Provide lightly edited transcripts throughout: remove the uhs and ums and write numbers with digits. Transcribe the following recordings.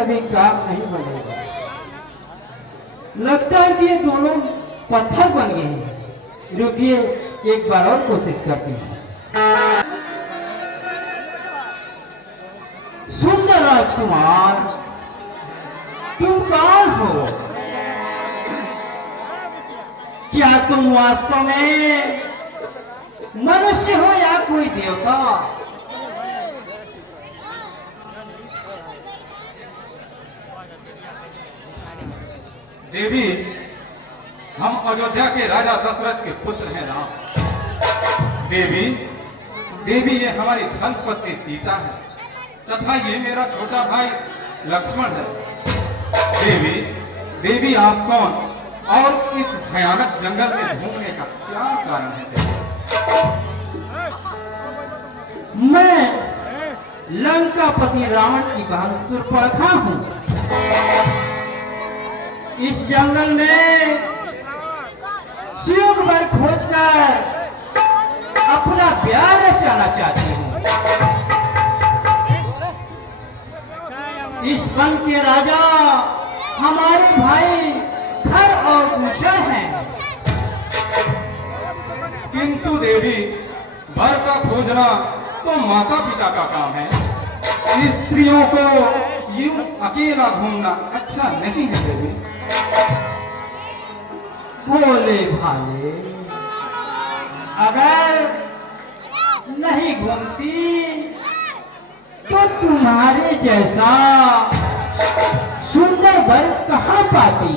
कभी काम नहीं बनेगा। लगता है कि ये दोनों पत्थर बन गए हैं। रुकिए, एक बार और कोशिश करती हूँ। सुंदर राजकुमार, तुम कौन हो? क्या तुम वास्तव में मनुष्य हो या कोई देवता? देवी, हम अयोध्या के राजा दशरथ के पुत्र हैं राम। देवी, देवी ये हमारी धर्मपत्नी सीता है तथा ये मेरा छोटा भाई लक्ष्मण है। देवी, देवी आप कौन और इस भयानक जंगल में घूमने का क्या कारण है? देवी, मैं लंकापति रावण की बहन शूर्पणखा हूँ। इस जंगल में सुयोग वर खोजकर अपना प्यार रचाना चाहती हूँ। इस वन के राजा हमारे भाई खर और भूषण हैं। किंतु देवी, वर का खोजना तो माता पिता का काम है। स्त्रियों को यूं अकेला घूमना अच्छा नहीं है। देवी, बोले भाई, अगर नहीं घूमती तो तुम्हारे जैसा सुंदर वर कहाँ पाती?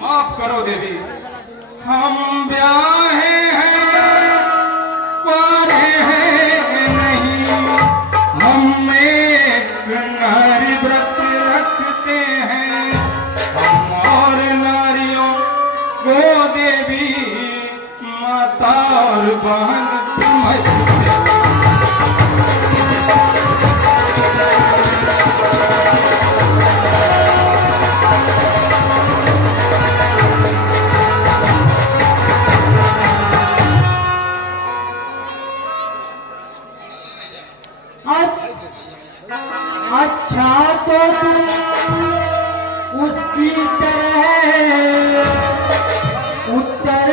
माफ करो देवी, हम ब्याहे हैं, कुंवारे हैं नहीं। हम एक नारी व्रत रखते हैं, हम और नारियों को देवी माता और बहन समझते हैं। अच्छा तो तुम उसकी तरह उत्तर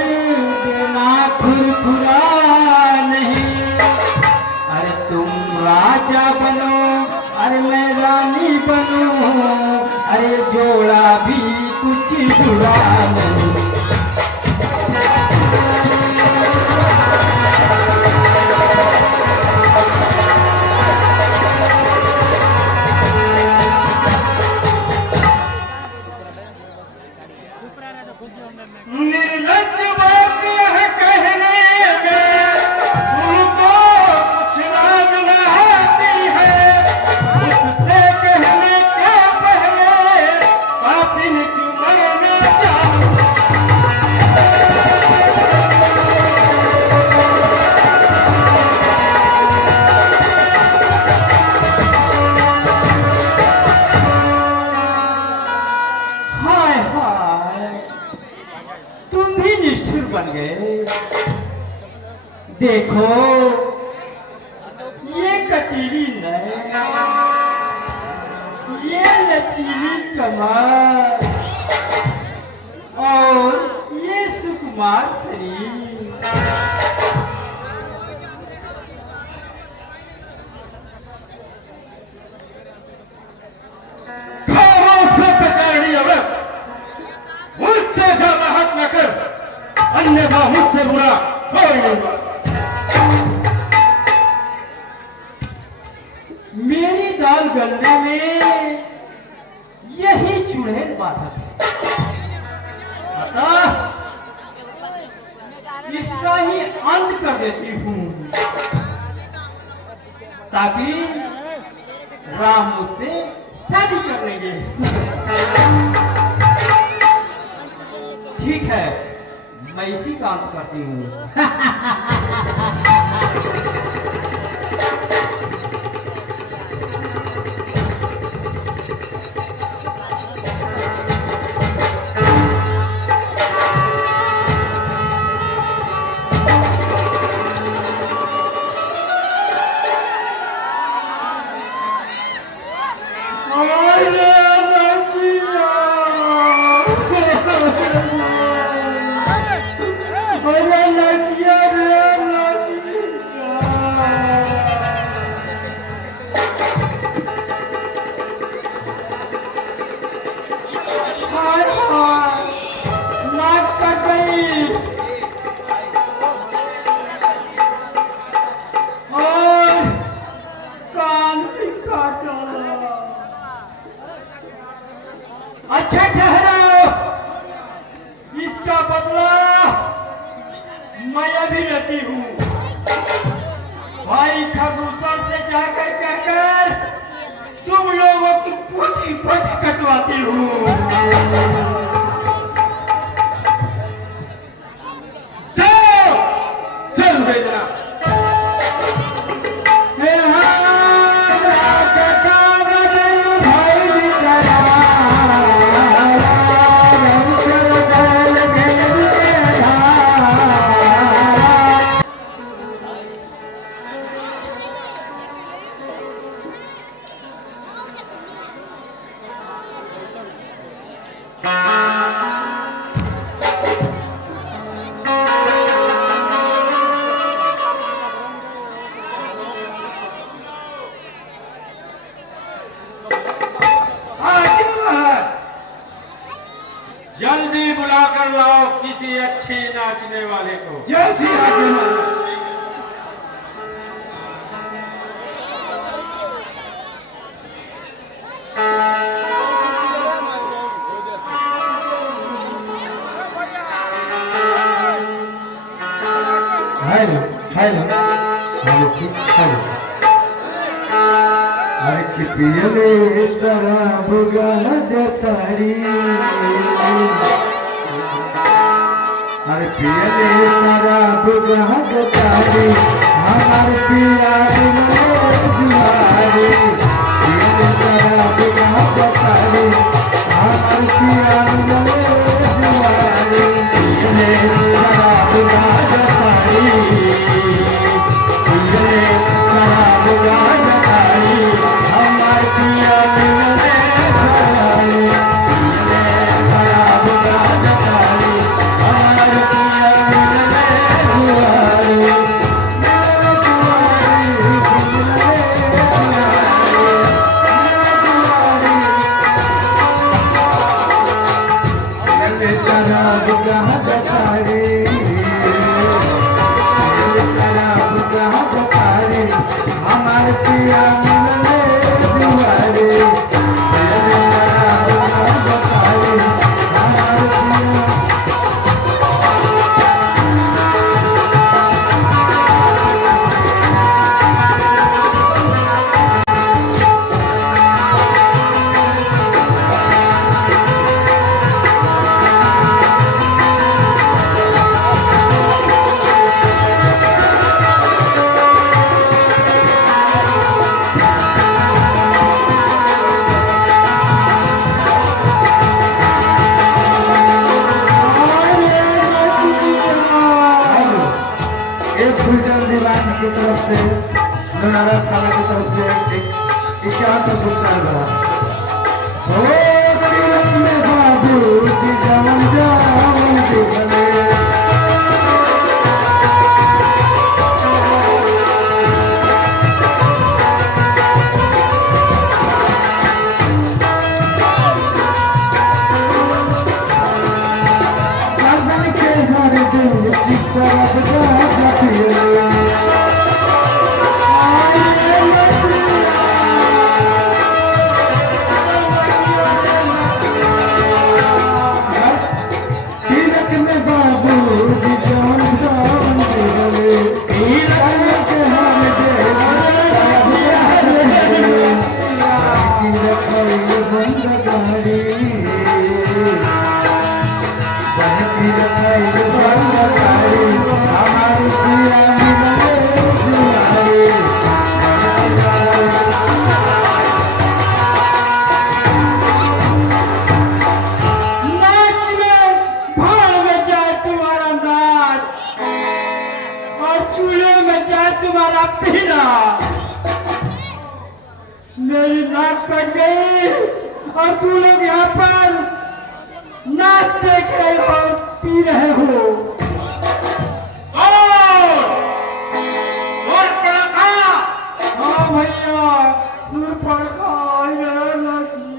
देना खुरखुरा नहीं। अरे तुम राजा बनो, अरे मैं रानी बनूं, अरे जोड़ा भी कुछ बुरा नहीं। निर्लज्ज बात है कहने में, तुमको कुछ लाज न आती है। मुझसे कहने के पहले पापिन क्यों मरना चाहूं? हाय हाय, तुम भी निष्ठुर बन गए। देखो, ये कटीली नैन, ये लचीली कमर और ये सुकुमार शरीर। खामोश हो बेचारी औरत, मुझसे ज्यादा हक न कर, अन्यथा मुझसे बुरा कोई नहीं होगा। मेरी दाल गलने में यही चुड़ैल बाधक है। अतः इसका ही अंत कर देती हूँ ताकि राम मुझसे शादी कर लेंगे। ठीक है, मैं इसी का अंत करती हूँ। ठहरो, इसका बदला मैं अभी लेती हूँ। भाई खबूतर से जाकर कहकर तुम लोगों की पूछी पूछी कटवाती हूँ। चल भेजना। जल्दी बुला कर लाओ किसी अच्छे नाचने वाले को। जय श्री राधे महाराज। हेलो हेलो हेलो जी हेलो। अरे कि पियले शराब गाना जताड़ी, अरे पियले शराब गाना जताड़ी, हमारे पिया जुआरी। पियले शराब गाना जताड़ी, हमारे पिया जुआरी। पियले शराब गाना जताड़ी, पियले शराब गाना जताड़ी, हमारे पिया जुआरी। पियले शराब गाना जताड़ी, हमारे पिया जुआरी। शराब कहाँ जताड़ी, शराब कहाँ जताड़ी, हमारे पिया मिलने दुआरे। शराब कहाँ जताड़ी, हमारे पिया। एक फुलचंद दीवान की तरफ से, ननारा साला की तरफ से एक 51 पुरस्कार रहा। ओ तीरथ में बाबू जी जावन जावन दिखले, सावन के हर दिन जिस तरफ जाती है। तिलक में बाबू जी जान जान दिले, तिलक के हर दिन तिलक है बंद गाड़ी, तिलक है बंद गाड़ी, हमारी पिया मिलने जुआरी। नाच में भाड़ में जाए तुम्हारा नाच और चूल्हे में जाए तुम्हारा पीना। मेरी नाक कट गई और तू लोग यहाँ पर नाच देख रहे हो, पी रहे हो। और पड़ा था। हाँ भैया, सुर पड़का ये लगी।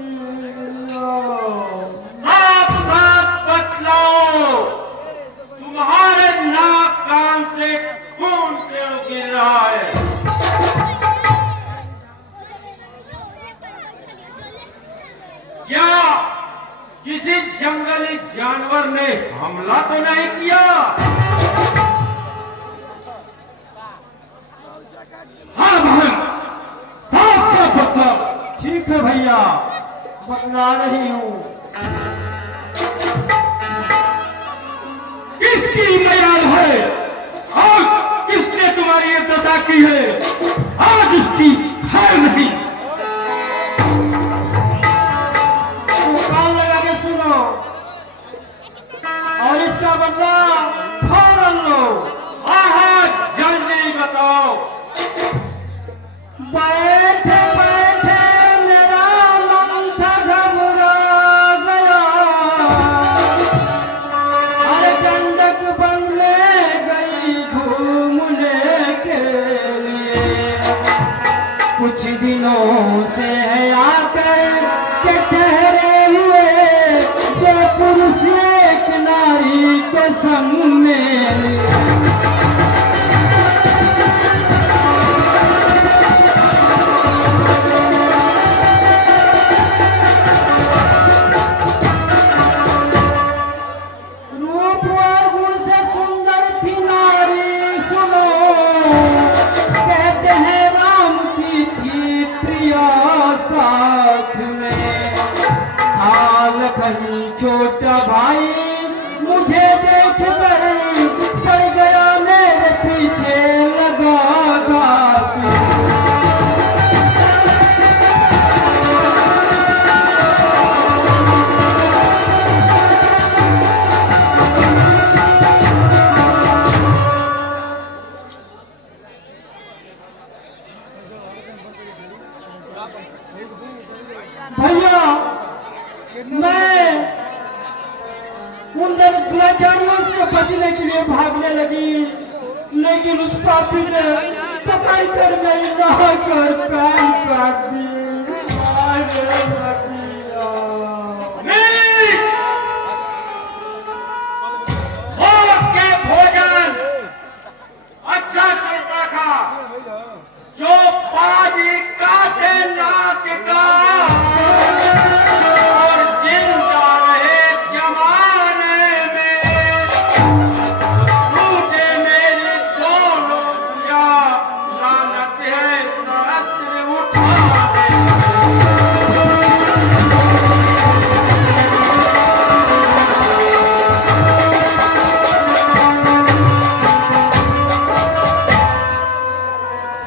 साफ साफ बतलाओ, तुम्हारे नाक कान से खून क्यों गिर रहा है? क्या किसी जंगली जानवर ने हमला तो नहीं किया? हाँ बहन, साफ साफ बतला। ठीक है भैया, बतला रही हूँ। किसकी मयाल है और किसने तुम्हारी ये दशा की है? आज उसकी खैर नहीं। कान लगा के सुनो और इसका बदला फौरन लो। हाँ हाँ, जल्दी बताओ। बैठे बैठे मेरा मन था घबरा गया, अरे गंडक बनने गई घूमने के लिए। कुछ दिनों से है आकर के ठहरे हुए दो पुरुष एक नारी के संग में। रूप और गुण से सुंदर थी नारी सुनो, कहते हैं राम की थी प्रिया साथ में। लखन छोटा भाई मुझे देख कर पड़ गया मेरे पीछे लगा घात। भैया मैं उन दुराचारियों से बचने के लिए भागने लगी, लेकिन उस पापी ने पकड़ कर मेरी नाक और पैर काट दिए। के भोजन अच्छा चलता था, जो पाजी काटे नाक का और जिंदा रहे जमाने में। टूटे मेरी दोनों भुजा, लानत है सहस्त्र उठा दे।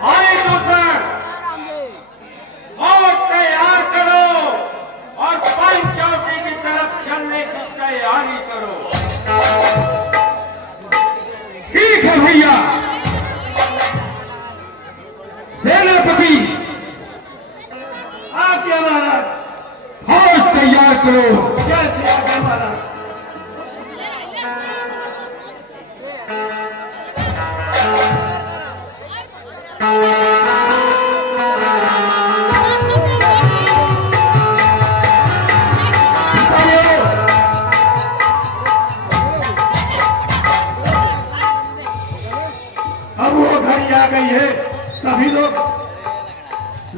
भाई दूसर, और तैयार करो और पंचवटी की तरफ चलने की तैयारी करो। ठीक है भैया। सेनापति आज्ञा महाराज। फौज तैयार करो। जय श्री राम महाराज। अब वो घड़ी आ गई है, सभी लोग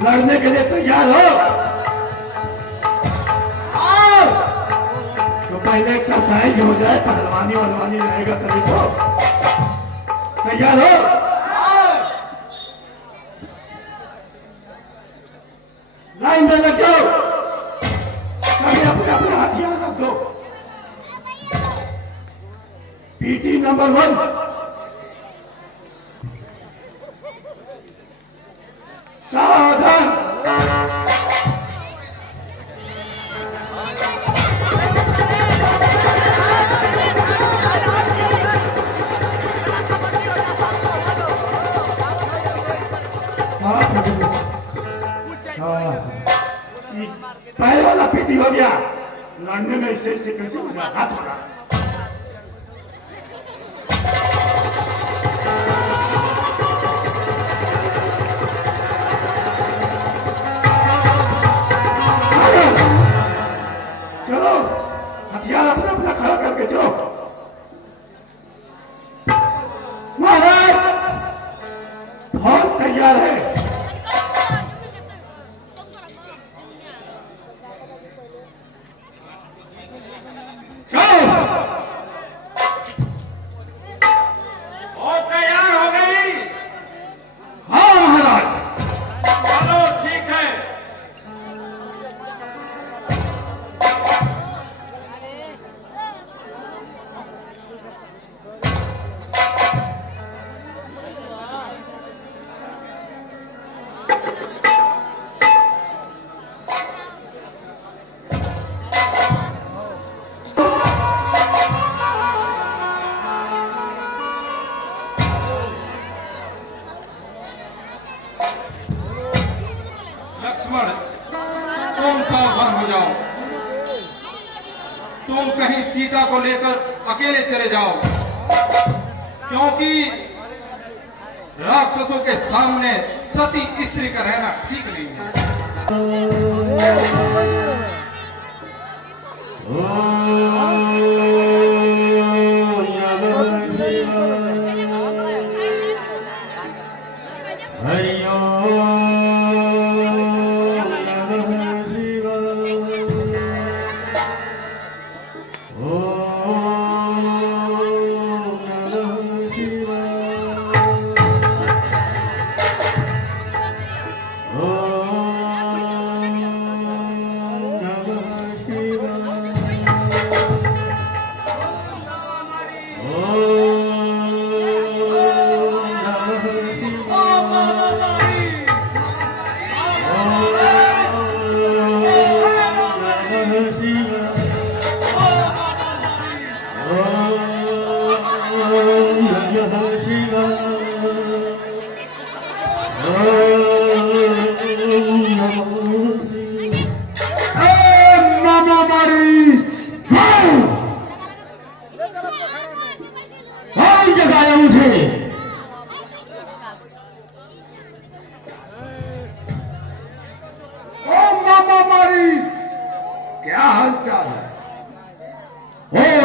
लड़ने के लिए तैयार हो। आओ! तो पहले एक्सरसाइज हो जाए, पहलवानी वलवानी रहेगा तभी तो। तैयार हो? लाइन में लग जाओ, सभी अपने अपने हथियार रख दो। पीटी नंबर 1 सावधान। पहले वाला पीटी हो गया, लड़ने में से कैसे हो गया? हाथ हो रहा। चलो हथियार अपना अपना खड़ा करके चलो। महाराज फौज तैयार है। तुम कहीं सीता को लेकर अकेले चले जाओ, क्योंकि राक्षसों के सामने सती स्त्री का रहना ठीक नहीं है।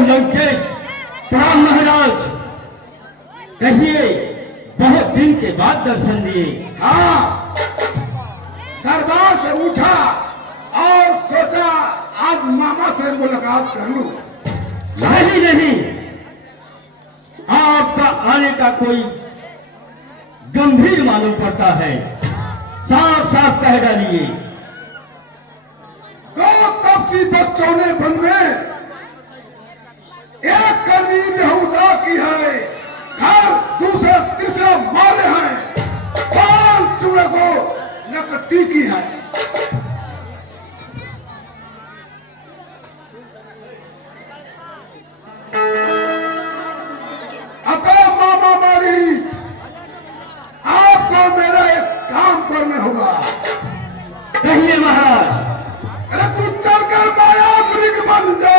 लंकेश, प्रणाम महाराज। कहिए, बहुत दिन के बाद दर्शन दिए। हाँ, दरबार से उठा और सोचा आज मामा से मुलाकात कर लूं। नहीं नहीं, आपका आने का कोई गंभीर मालूम पड़ता है। साफ साफ कह डालिए। दो तपसी बच्चों ने वन में एक कली यहूदा की है, घर दूसरा तीसरा मारे हैं, 5 चूहे को लकड़ी की है। अतः मामा मारीच, आपको मेरा एक काम करना होगा। कहिए महाराज। अरे तू चलकर माया मृग बन जा,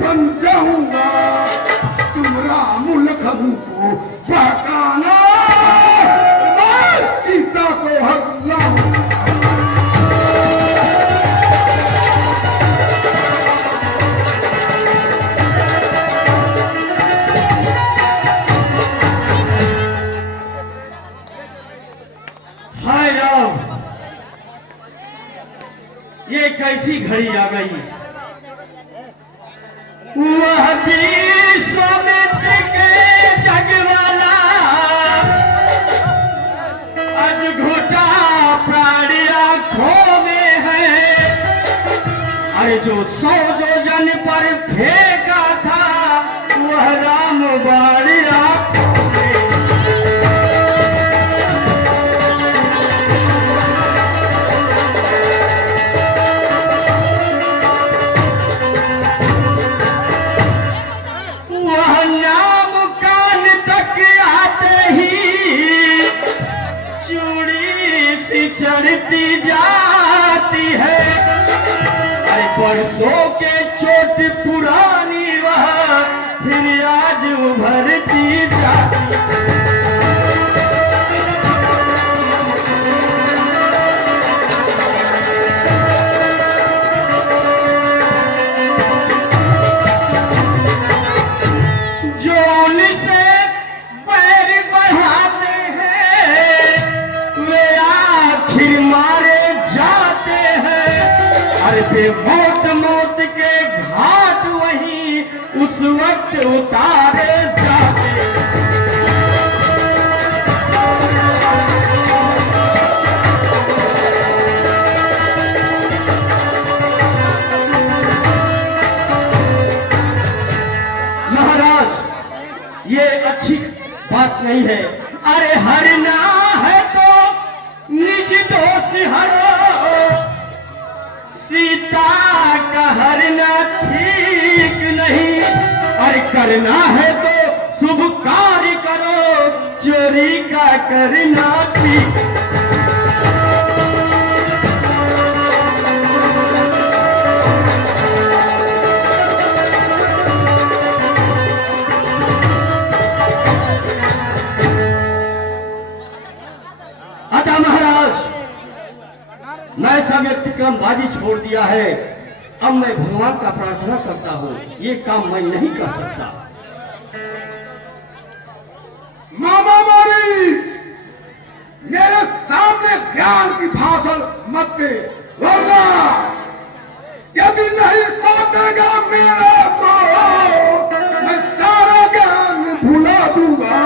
बन जाऊंगा। तुम राम लखन को बहकाना, मैं सीता को हर लाऊंगा। हाय राम, ये कैसी घड़ी आ गई। वह विश्वामित्र के जगवाला आज घोटा प्राण आंखों में है। अरे जो 100 योजन पर फेंका था, वह राम बाण आंखों में। चढ़ती जाती है। अरे परसों के चोट पुरानी वह फिर आज उभरती जाती। जोन से पैर बढ़ाते हैं, वे आखिर मारे जाते हैं। अरे बे मौत के घाट वहीं उस वक्त उतारे जाते। महाराज, ये अच्छी बात नहीं है। अरे हरना है तो निज दोष हरो, सीता का हरना ठीक नहीं। अरे करना है तो शुभ कार्य करो, चोरी का करना ठीक। किया है, अब मैं भगवान का प्रार्थना करता हूँ, ये काम मैं नहीं कर सकता। मामा मारीच, मेरे सामने ज्ञान की भाषण मत दे, वरना यदि नहीं सौतेगा मेरा तो मैं सारा ज्ञान भुला दूंगा।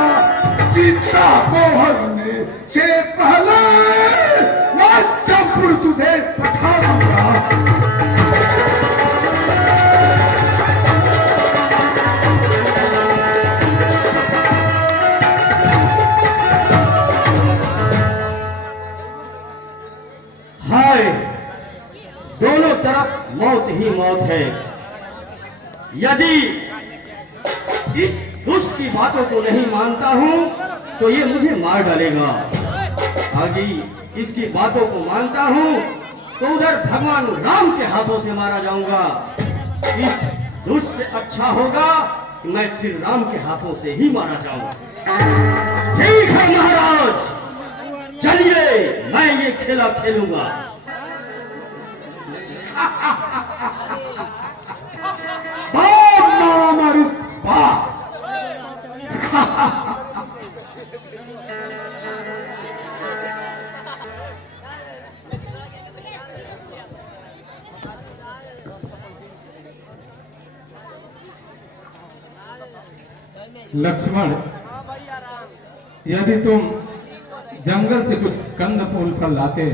सीता को हरने से पहले मैं जबपुर तुझे पठा दूंगा। हाय, दोनों तरफ मौत ही मौत है। यदि इस दुष्ट की बातों को नहीं मानता हूं तो ये मुझे मार डालेगा। आगे इसकी बातों को मानता हूं तो उधर भगवान राम के हाथों से मारा जाऊंगा। इस दुष्ट से अच्छा होगा कि मैं श्री राम के हाथों से ही मारा जाऊं। ठीक है महाराज, चलिए मैं ये खेला खेलूंगा। मामा मारी बाप। लक्ष्मण, यदि तुम जंगल से कुछ कंद फूल फल लाते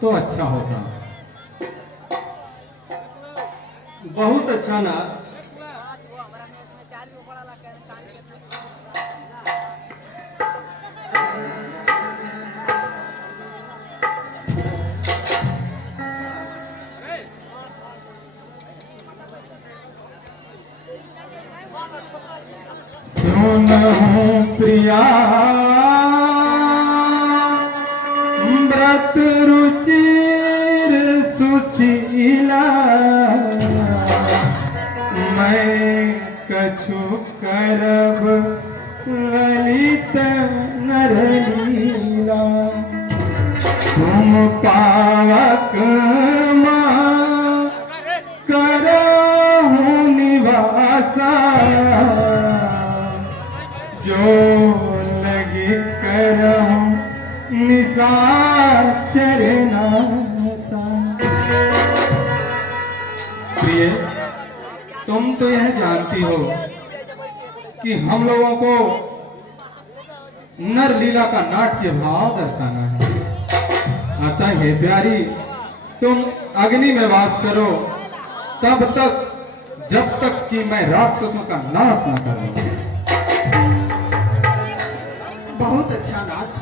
तो अच्छा होता। बहुत अच्छा ना। सुनहु प्रिया व्रत रुचिर सुशीला, मैं कछु करब ललित नरलीला। तुम पावक मां करहु निवासा, जो लगी करहु निशाचर नासा। प्रिय, तुम तो यह जानती हो कि हम लोगों को नर लीला का नाट्य भाव दर्शाना है। अतः हे प्यारी, तुम अग्नि में वास करो तब तक, जब तक कि मैं राक्षसों का नाश न करूं। बहुत अच्छा नाथ।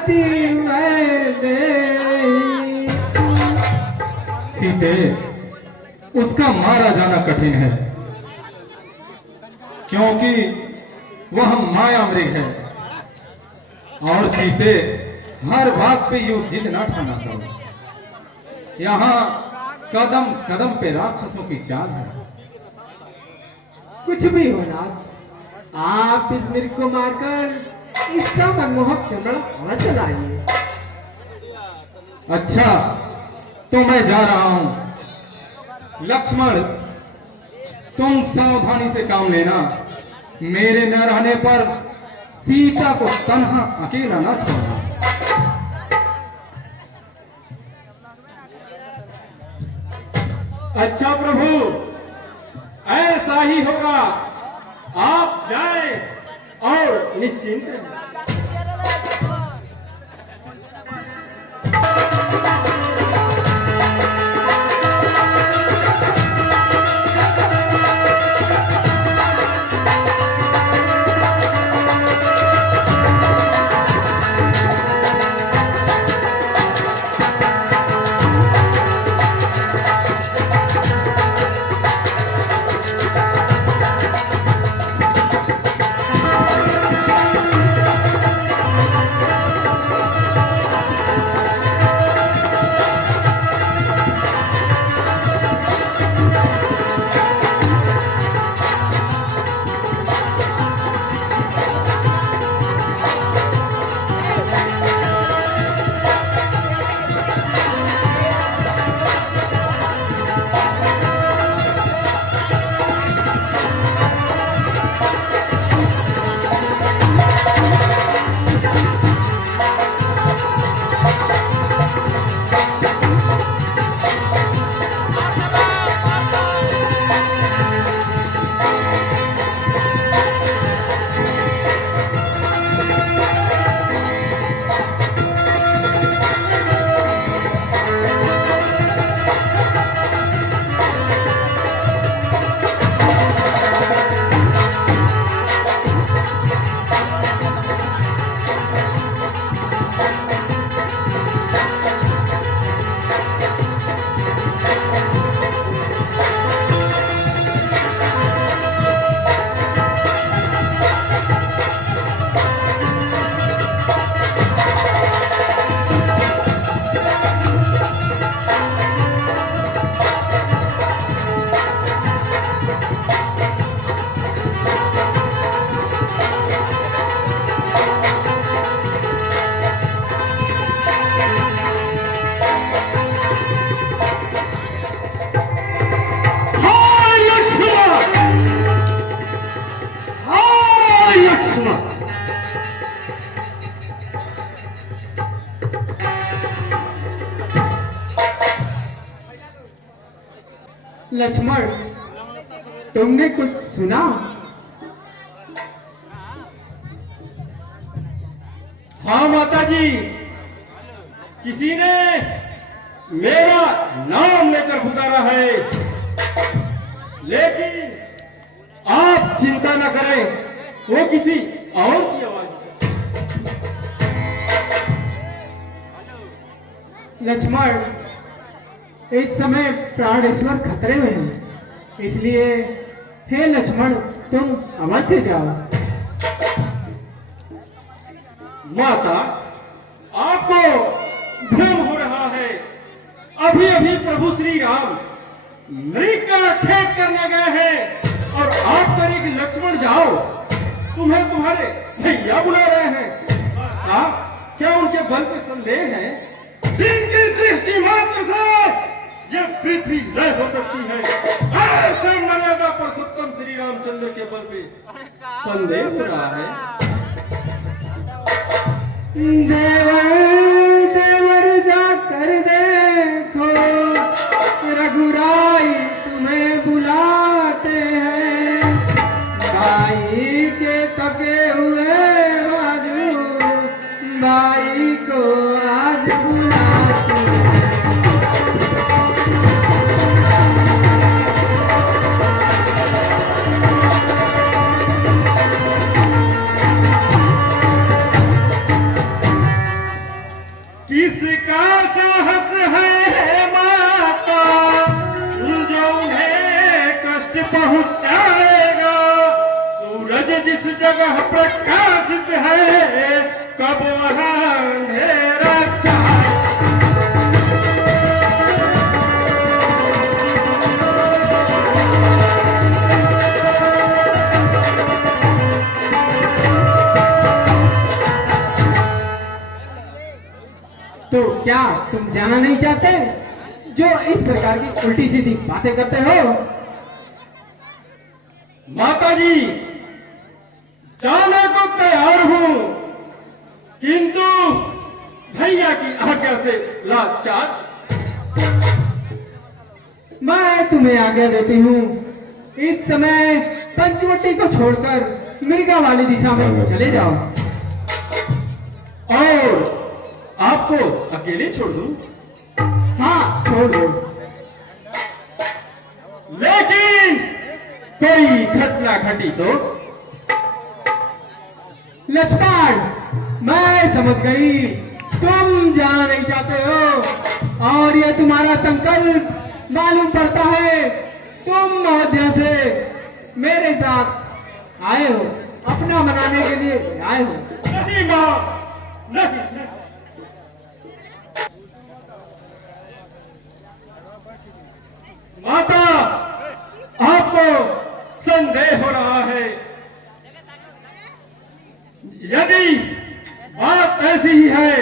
गति मैं दे। सीते, उसका मारा जाना कठिन है, क्योंकि वह माया मृग है। और सीते, हर बात पे यूं जिद ना ठाना करो। यहाँ कदम कदम पे राक्षसों की चाल है। कुछ भी हो नाथ, आप इस मृग को मारकर इसका मनमोहक चमड़ा अवश्य लाइए। अच्छा, तो मैं जा रहा हूं। लक्ष्मण, तुम सावधानी से काम लेना। मेरे न रहने पर सीता को तन्हा अकेला ना छोड़ना। अच्छा प्रभु, ऐसा ही होगा। आप जाएं और निश्चिंत रहें। लक्ष्मण, तुमने कुछ सुना? हाँ माता जी, किसी ने मेरा नाम लेकर पुकारा है, लेकिन आप चिंता न करें, वो किसी और की आवाज है। लक्ष्मण, इस समय प्राणेश्वर खतरे में है, इसलिए हे लक्ष्मण, तुम अवश्य जाओ। माता, आपको भ्रम हो रहा है। अभी अभी प्रभु श्री राम मृग का खेत करने गए हैं और आप करें कि लक्ष्मण जाओ, तुम्हें तुम्हारे भैया बुला रहे हैं। क्या उनके बल पे संदेह है? जिनकी दृष्टि मात्र से यह पृथ्वी लय हो सकती है, ऐसे मर्यादा पुरुषोत्तम श्री रामचंद्र के बल पे संदेह हो रहा है। देवर देवर जाकर देखो, रघुराई तुम्हें बुलाते हैं। भाई के थके हुए बाजू, भाई को आज बुलाते हैं। किसका साहस है माता जो उन्हें कष्ट पहुंचाएगा। सूरज जिस जगह प्रकाशित है कब वहां अंधेरा छाए। तो क्या तुम जाना नहीं चाहते जो इस प्रकार की उल्टी सीधी बातें करते हो? माता जी, जाने को तैयार हूं, किंतु भैया की आज्ञा से लाचार। मैं तुम्हें आज्ञा देती हूँ, इस समय पंचवटी को छोड़कर मिर्गा वाली दिशा में चले जाओ। और आपको अकेले छोड़ दूं? हाँ, छोड़ दो। लेकिन कोई घटना घटी तो? लक्ष्मण, मैं समझ गई, तुम जाना नहीं चाहते हो और यह तुम्हारा संकल्प मालूम पड़ता है। तुम अयोध्या से मेरे साथ आए हो, अपना मनाने के लिए आए हो। नहीं मां, नहीं। माता, आपको संदेह हो रहा है। यदि बात ऐसी ही है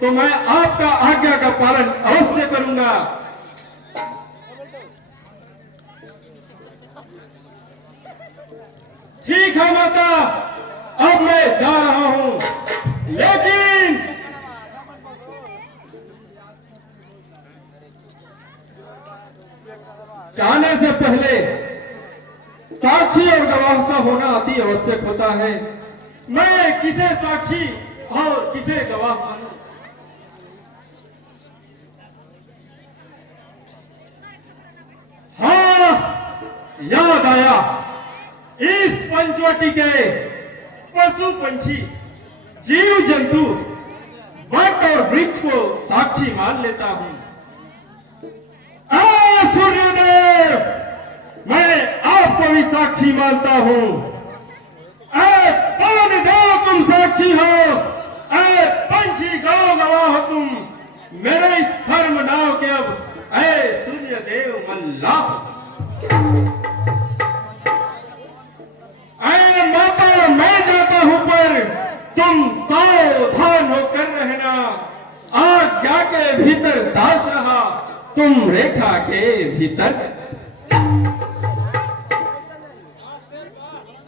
तो मैं आपका आज्ञा का पालन अवश्य करूंगा। ठीक है माता, अब मैं जा रहा हूं, लेकिन जाने से पहले साक्षी और गवाह का होना अति आवश्यक होता है। मैं किसे साक्षी और किसे गवाह मानूं? हाँ, याद आया, इस पंचवटी के पशु पंछी जीव जंतु वट और वृक्ष को साक्षी मान लेता हूं। सूर्यदेव, मैं आपको भी साक्षी मानता हूं। पवन देव, तुम साक्षी हो। पंछी गौ गवाह हो तुम मेरे इस धर्म नाव के। अब सूर्यदेव मल्लाह, माता मैं जाता हूं, पर तुम सावधान होकर रहना। आज्ञा के भीतर दास रहा, तुम रेखा के भीतर।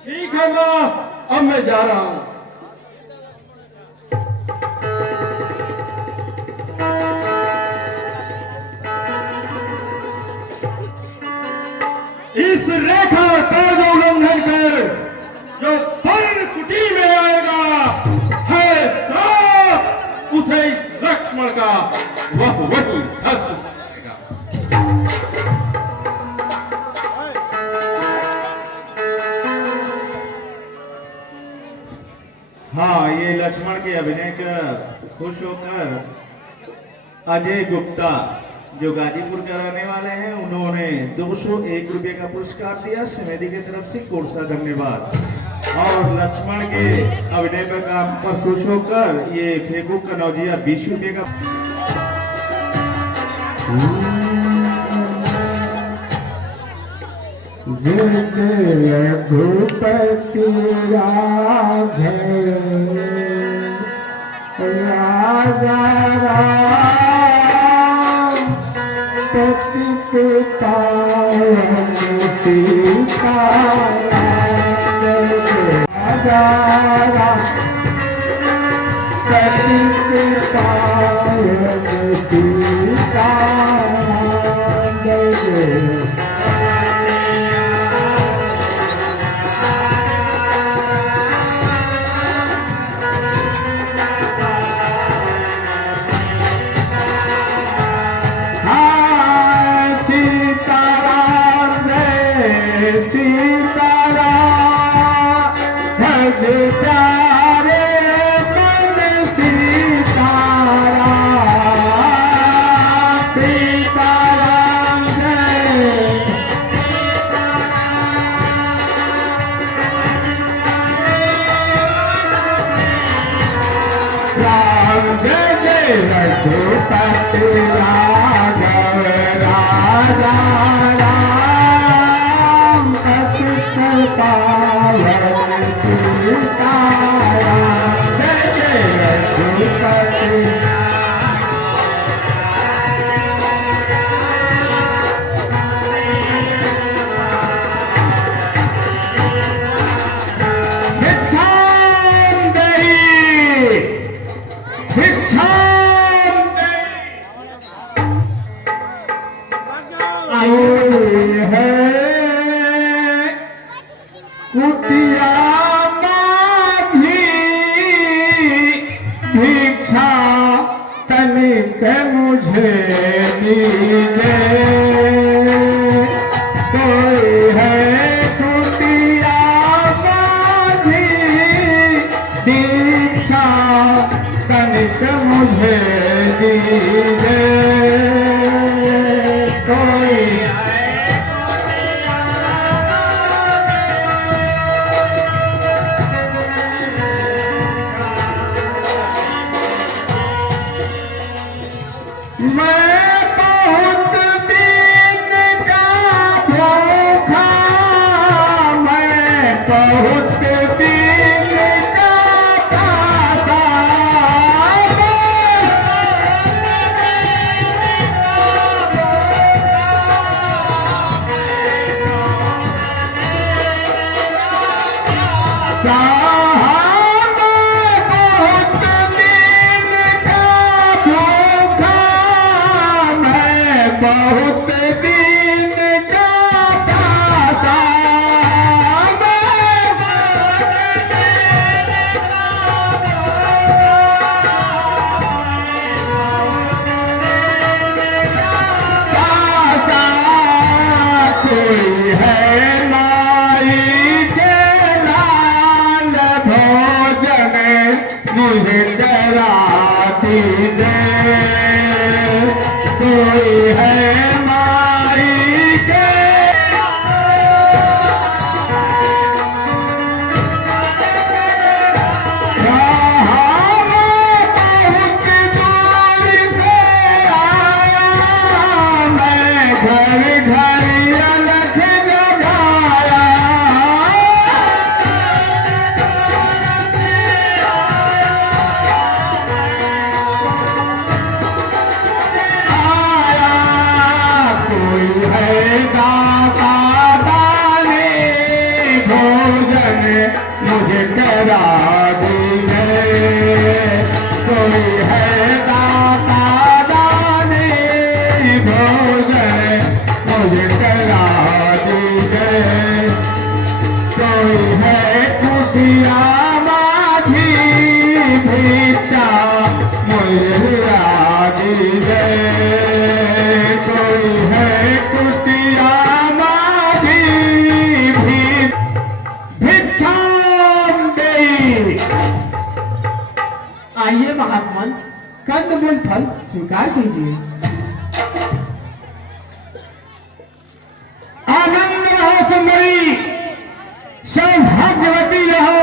ठीक है मां, अब मैं जा रहा हूं। इस रेखा का जो उल्लंघन कर जो स्वर्ण कुटी में आएगा है श्राप, उसे इस लक्ष्मण का वह वही भस्म करेगा। हाँ, ये लक्ष्मण के अभिनय का खुश होकर अजय गुप्ता जो गाजीपुर का रहने वाले हैं, उन्होंने 201 रुपये का पुरस्कार दिया। समिति की तरफ से कोट सा धन्यवाद। और लक्ष्मण के अभिनय पर काम पर खुश होकर ये फेंकू कनौजिया 20 रुपये का। रघुपति राघव राजा राम पतित पावन सीताराम राजा राम पतित पावन सीताराम जय। प्यारे मन सीताराम राघव राजा राम कपित पावन सीताराम जय जय रघुपति कुटिया माझी भिक्षा तनिक मुझे दीजे कोई है कुटिया माझी भिक्षा तनिक मुझे दीजे कोई मैं बहुत दिन का भूखा मैं बहुत दिन का प्यासा साहब बहुत दिन का भूखा मैं बहुत दिन का प्यासा प्यासा कोई है नाई के लाल भोजन मुझे करा दीजे कोई है नाई के यहाँ मैं बहुत दूर से आया मैं घर घर अलख जगाया आया कोई है दाता दाने भोजन मुझे करा दीजिए कोई है दाता दाने भोजन मुझे करा दीजिए कोई है कुटिया माझी भिक्षा मुझे दीजिए कोई है कुटिया माझी भिक्षा देई आइए महात्मन, कंदमूल फल स्वीकार कीजिए। आनंद रहो सुंदरी सौभाग्यवती रहो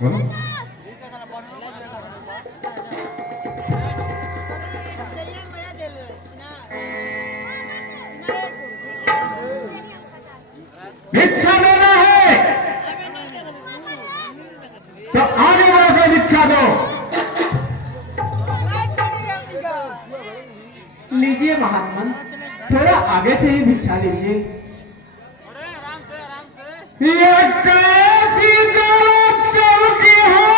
बोलो भिक्षा देना है तो आगे बढ़कर भिक्षा दो लीजिए महात्मन, थोड़ा आगे से ही भिक्षा लीजिए। ये कैसी जब चमकी है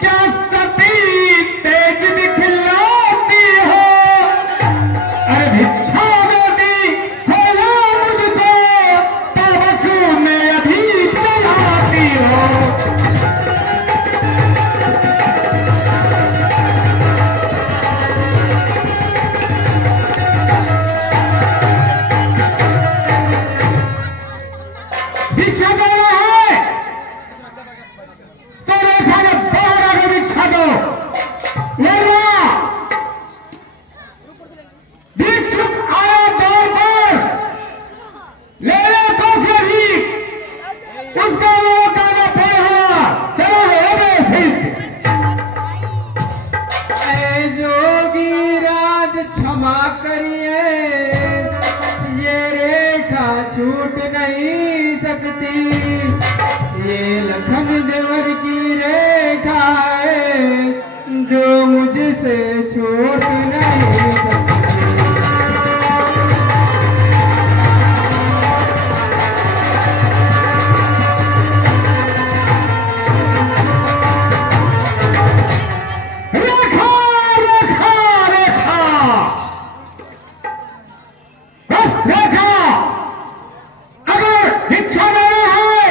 क्या सती तेज दिखलाती हो अरे भिक्षा देती हो या मुझको तब में अभी चलाती हो ये रेखा छूट नहीं सकती, ये लखन देवर की रेखा है जो मुझसे छूट नहीं सकती। रेखा रेखा रेखा, बस रेखा, अगर भिक्षा देना है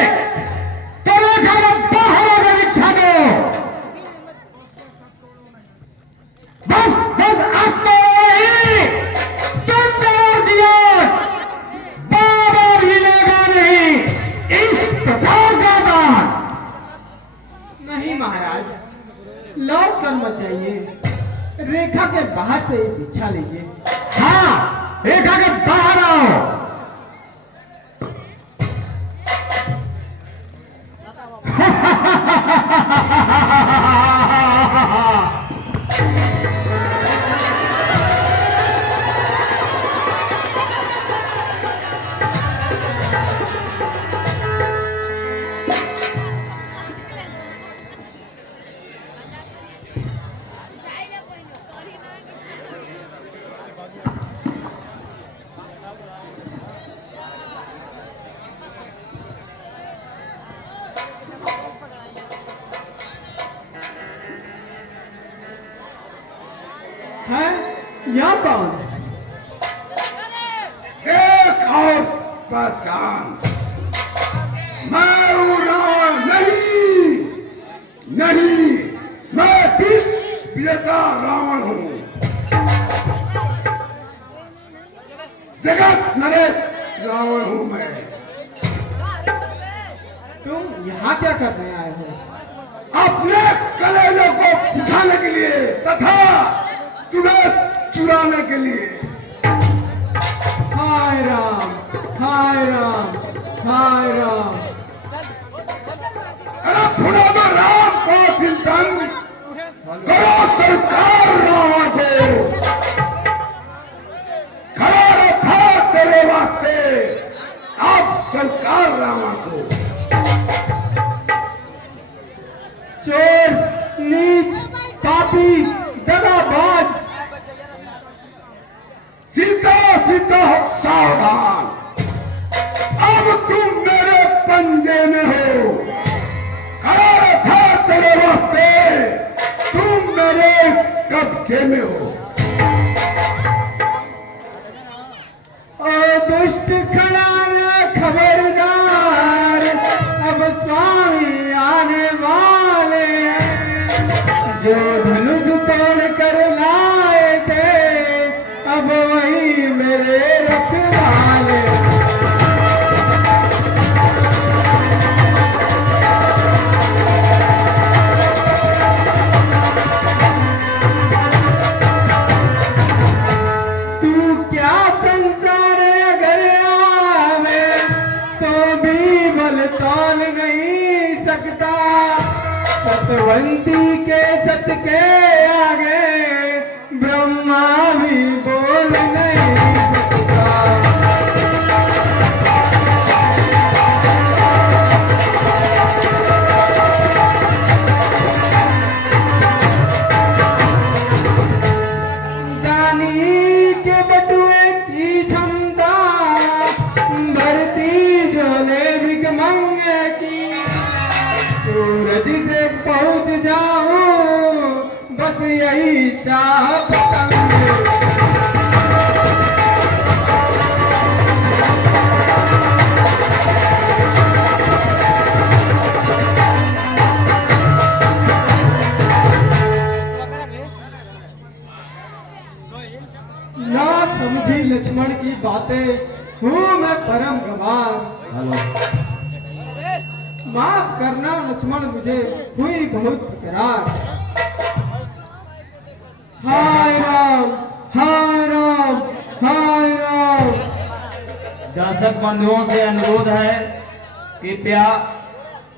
तो रेखा को बाहर आकर भिक्षा दो। बस बस अब तो नहीं, तुम और दिया बाबा भी लेगा नहीं इस प्रकार का दान। नहीं महाराज, लौट कर मत जाइए, रेखा के बाहर से भिक्षा लीजिए। हाँ, रेखा के बाहर आओ। है यहाँ कौन? देख और पहचान, मैं हूँ रावण नहीं, नहीं, मैं विश्व विजेता रावण हूँ। जगत नरेश रावण हूँ मैं। तुम यहाँ क्या करने आए हो? अपने कलेजों को बुझाने के लिए तथा तुम्हें चुराने के लिए। हाय राम, हाय राम, हाय राम। अरे भुला दो राम को चिंतन, करो सरकार रावण को। खड़ा रखा तेरे वास्ते अब सरकार रावण को। चोर, नीच, पापी, दगाबाज, सीधा सीधा सावधान, अब तुम मेरे पंजे में हो। खड़ा रखा तेरे वास्ते, तुम मेरे कब्जे में हो। ओ दुष्ट खड़ा रे खबरदार, अब स्वामी आने वाले हैं। जो धनुष तोड़ कर लाए थे, अब वही मेरे रखवाले। तू क्या संसार अगर आवे तो भी बल तोल नहीं सकता। सतवंती के सत के आगे ब्रह्मा भी बोल नहीं सकता। दानी के बटुए की क्षमता भरती झोले भिखमंग की। सूरज से पहुंच जाऊं बस यही चाह पतंग। ना समझी लक्ष्मण की बातें, हूँ मैं परम गवार। माफ करना लक्ष्मण, मुझे हुई बहुत तकरार। हाय राम, हाय राम, हाय राम। दर्शक बंधुओं से अनुरोध है, कृपया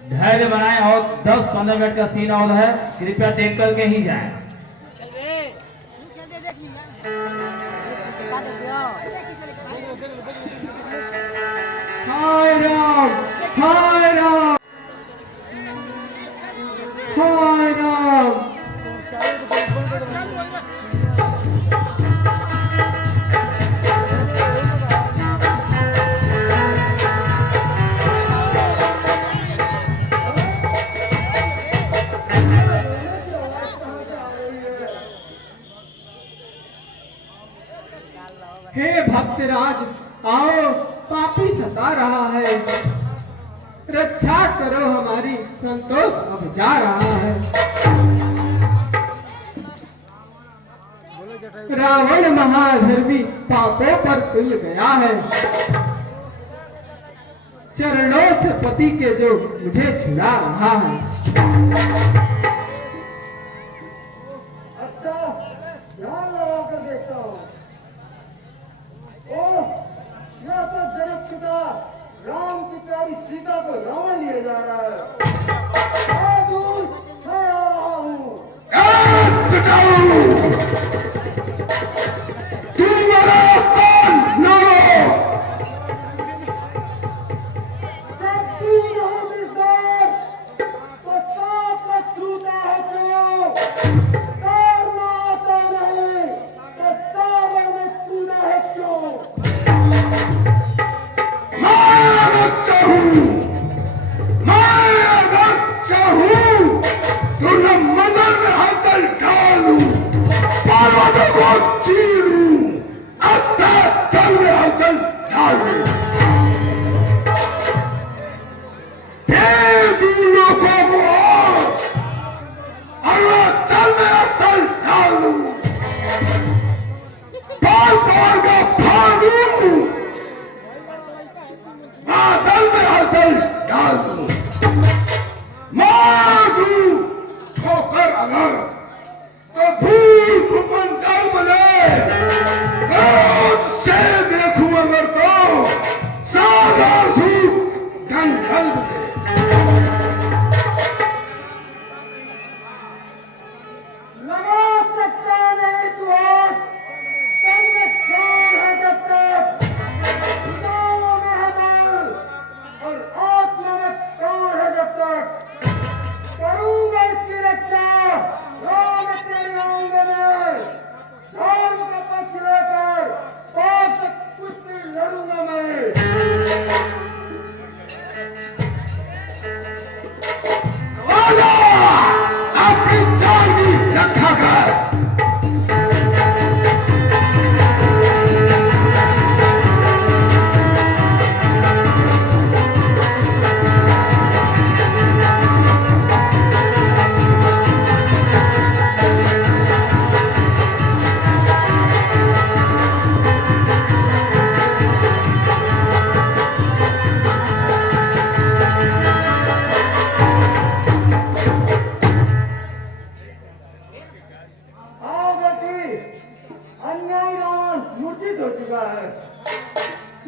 धैर्य बनाएं और 10-15 मिनट का सीन और है, कृपया देख करके ही जाएं। हाय राम, हाय राम, हाय राम। हे भक्तराज, आओ, पापी सता रहा है, रक्षा करो हमारी, संतोष अब जा रहा है। रावण महाधर्मी पापों पर तुल गया है, चरणों से पति के जो मुझे छुड़ा रहा है। अच्छा, ध्यान लगा कर देखता हूँ। ओह, यह तो जनक पिता राम की प्यारी सीता को रावण लिए जा रहा है। साधु, मैं आ रहा हूँ। जब तू नहीं मिलता, तो सांप मत छूता है क्यों? तारना आता नहीं, तो सावर में कूदा है क्यों?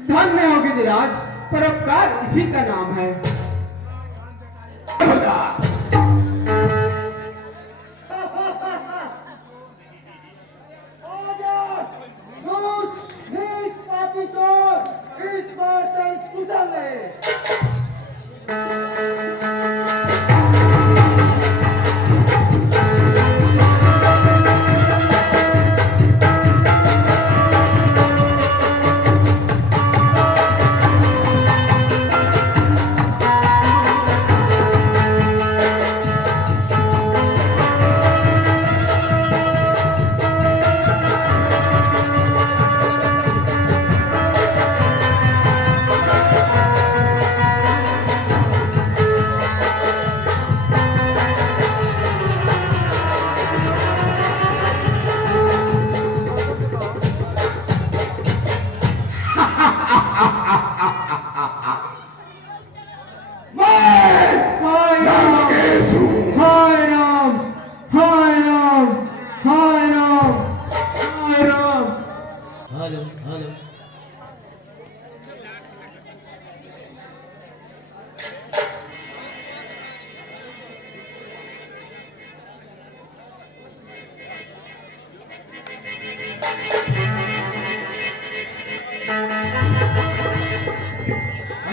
धन्य हो गिरिराज, परोपकार इसी का नाम है।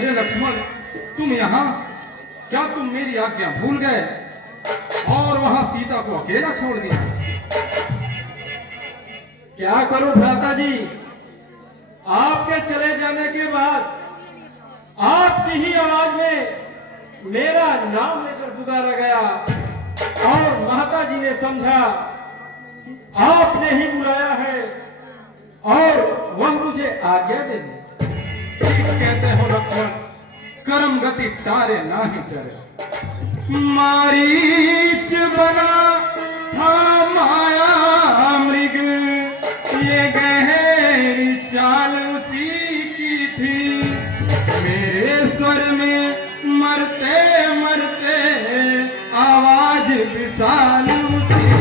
अरे लक्ष्मण, तुम यहाँ? क्या तुम मेरी आज्ञा भूल गए और वहां सीता को अकेला छोड़ दिया? क्या करूं भ्राता जी, आपके चले जाने के बाद आपकी ही आवाज में मेरा नाम लेकर पुकारा गया और माता जी ने समझा आपने ही बुलाया है और वह मुझे आज्ञा दे दी। ठीक कहते हो लक्ष्मण, कर्म गति तारे नाही टरे। मारीच बना था माया मृग, ये गहरी चाल उसी की थी। मेरे स्वर में मरते मरते आवाज विशाल उसी की।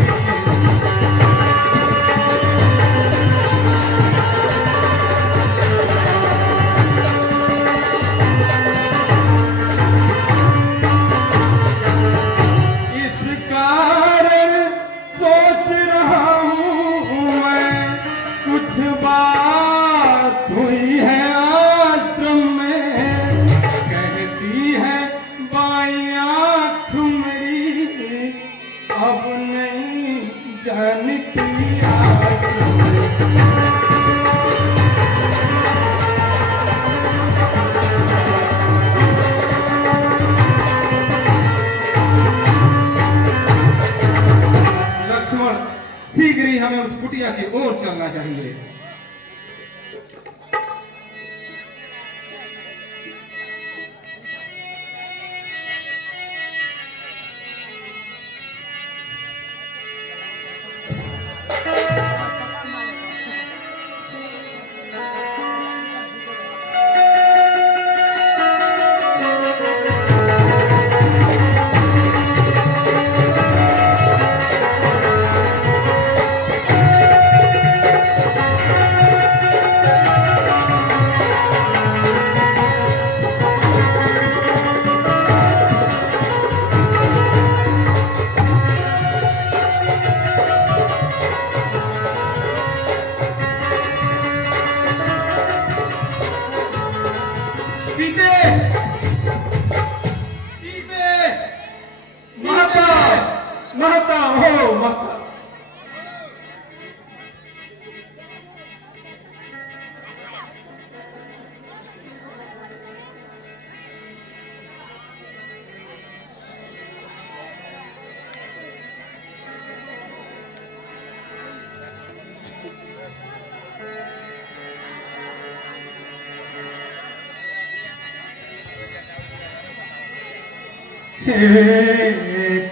बात हुई है आश्रम में, कहती है बाई आँख मेरी अब नहीं जानती आश्रम में। लक्ष्मण, शीघ्र ही हमें उस कुटिया की ओर चलना चाहिए।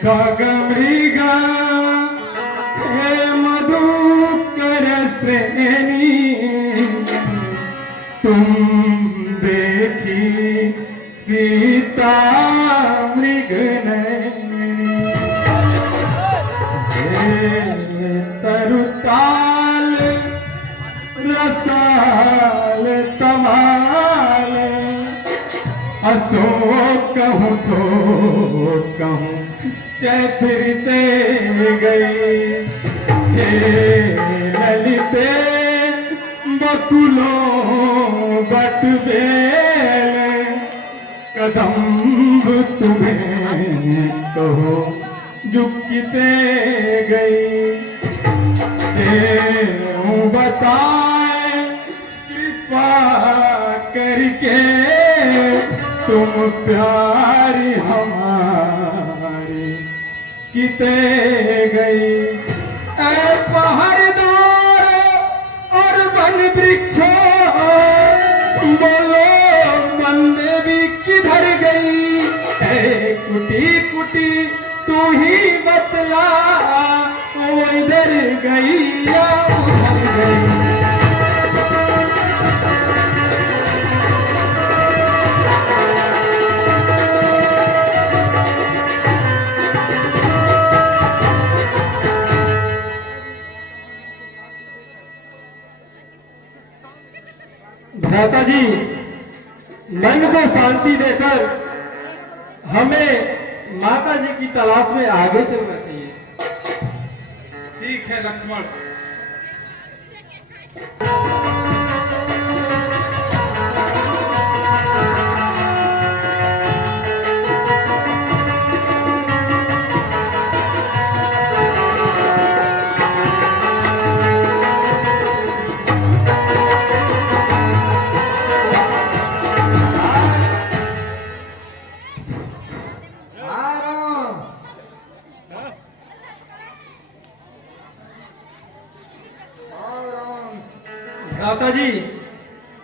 खगमृगा हे मधुकर श्रेणी, तुम देखी सीता मृग नैनी। हे तरुताल रसाल तमाल, अशोक कहूँ तो कहूँ चैतरते गई। हे ललिते बकुलो बटबेल, कदम्ब तुम्हें कहो झुकते गई। बताए कृपा करके तुम प्यारी हमारी किते गई। ऐ पहाड़दार और वन वृक्षों, बोलो बंदे भी किधर गई। ऐ कुटी कुटी तू ही बतला, वो इधर गई या उधर गई। भ्राता जी, मन को शांति देकर हमें माता जी की तलाश में आगे चलना चाहिए। ठीक है लक्ष्मण।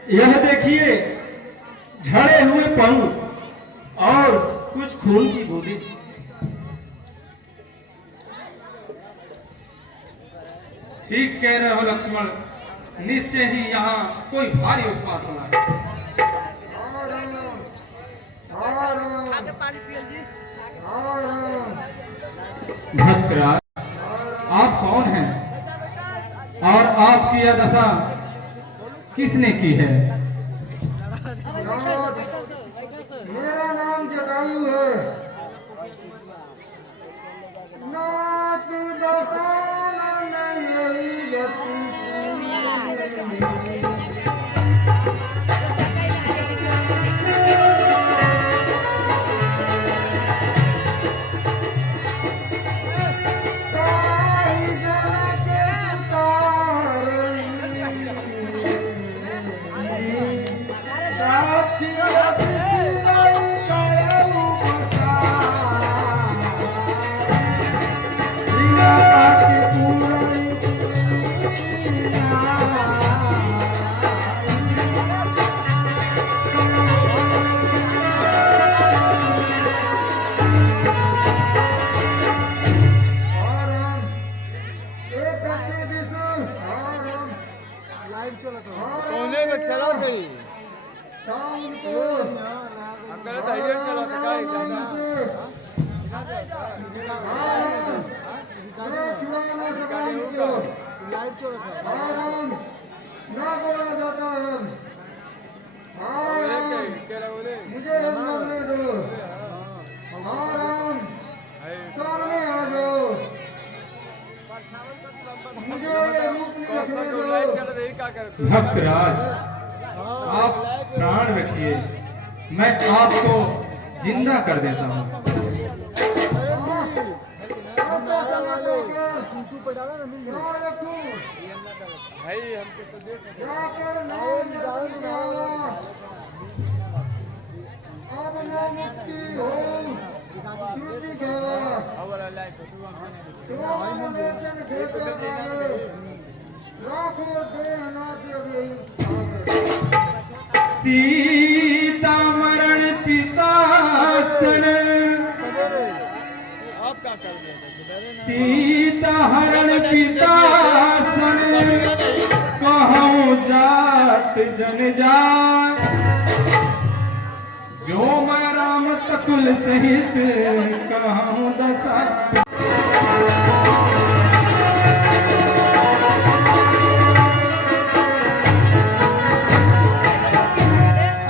यह देखिए झड़े हुए पंख और कुछ खून की बूंदें। ठीक कह रहे हो लक्ष्मण, निश्चय ही यहाँ कोई भारी उत्पात होना है। भक्तराज, आप कौन हैं और आपकी यह दशा किसने की है? मेरा नाम जटायु है। नाथ दसान नहीं गति कोने में चला गई अंकल धैर्य चला काय लाइव चला ना बोला जाता है। मुझे मारने दो। आराम सामने आ जाओ। मुझे रूप नहीं रखने दो। भक्तराज, आप प्राण रखिए, मैं आपको जिंदा कर देता हूँ। भाई हमको तो देख हमारा लाइफ सीता मरण पिता सन, आप क्या कर दिया सीता हरण पिता सन, कहूँ जात जन जात, जो मैं राम सकुल सहित कहूँ दशा।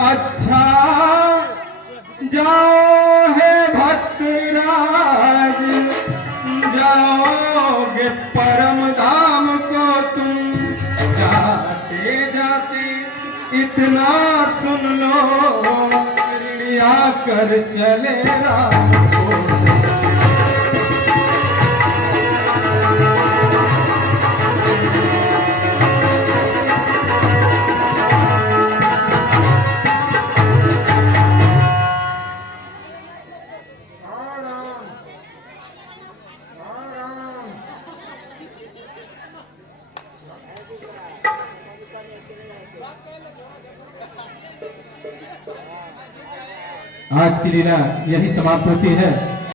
अच्छा जाओ है भक्तराज, जाओगे परम धाम को तुम, जाते जाते इतना सुन लो, ऋणिया कर चले राम को। आज की लीला यही समाप्त होती है।